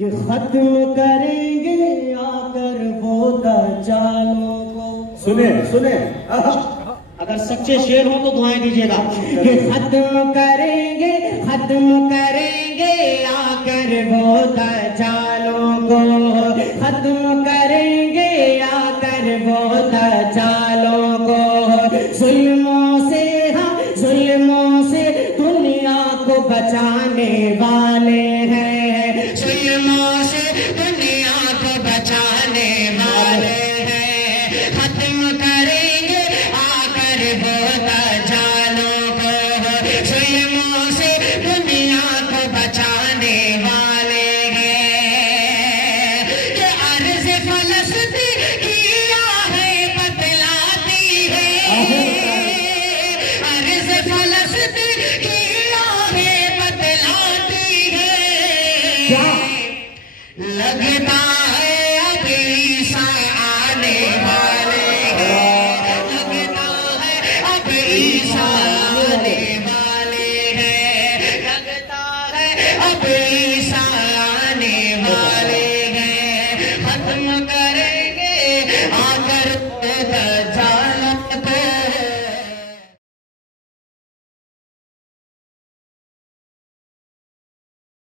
कि खत्म करेंगे आकर वो दज्जालों को। सुने सुने, अगर सच्चे शेर हो तो दुआएं दीजिएगा कि खत्म करेंगे आकर वो दज्जालों को, खत्म करेंगे आकर वो दज्जालों को। जुल्मों से दुनिया को बचाने वाले